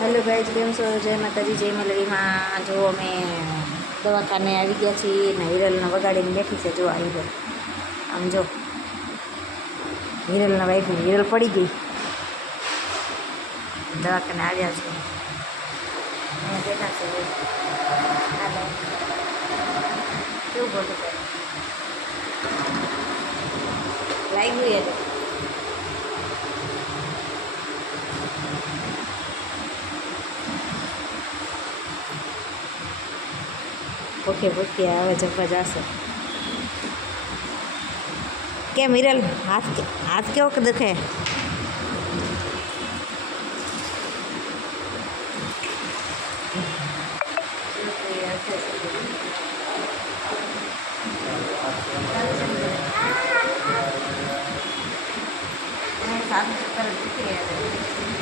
Hello guys, કેમ છો? જય માતાજી, જય મલરીમાં જો અમે દવાખાને આવી ગયા છીએ ને હિરલને વગાડીને બેઠી છે. જો આ હિરલ. આમ જો. હિરલના વાઈફની હિરલ પડી ગઈ. દવાખાને આવ્યા છે. બેઠા છે. કેવું બોલું લાગ્યું યાર ભૂખે આવે જમવા જશે કેમ હિરલ હાથ હાથ કેવો દુખે સાફ ચક્કર